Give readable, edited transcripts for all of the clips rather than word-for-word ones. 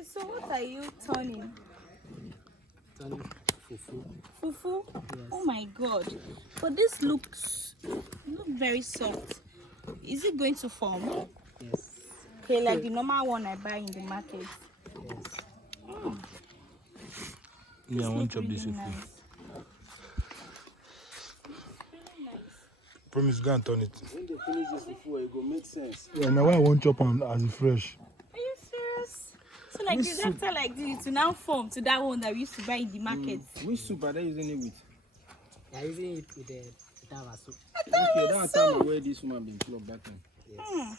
Okay, so what are you turning? Turning fufu. Fufu? Yes. Oh my god. But this looks very soft. Is it going to form? Yes. Okay, like the normal one I buy in the market. Yes. Yeah, I won't chop this Really fufu. nice. Promise, go and turn it. When they finish this fufu, it will make sense. Yeah, now why I won't chop on as fresh? Are you serious? So like this, after like this, to now form to that one that we used to buy in the market. Which soup are they using it with? They are using it with the cassava soup. Okay, that time where this woman been plucked that time. Yes.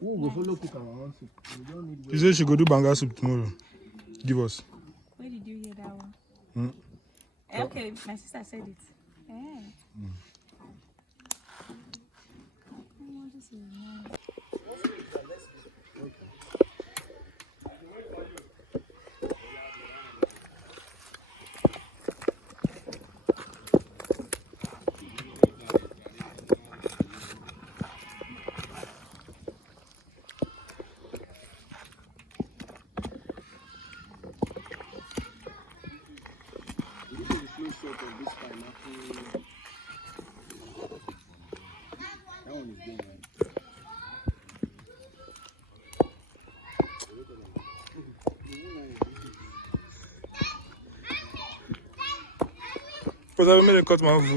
Who go follow cook our own soup? We don't need. She said she go do banga soup tomorrow. Give us. Where did you hear that one? Hmm? Okay, my sister said it. Yeah. Oh, this is nice. That one is good, man. Because I made a cut my food.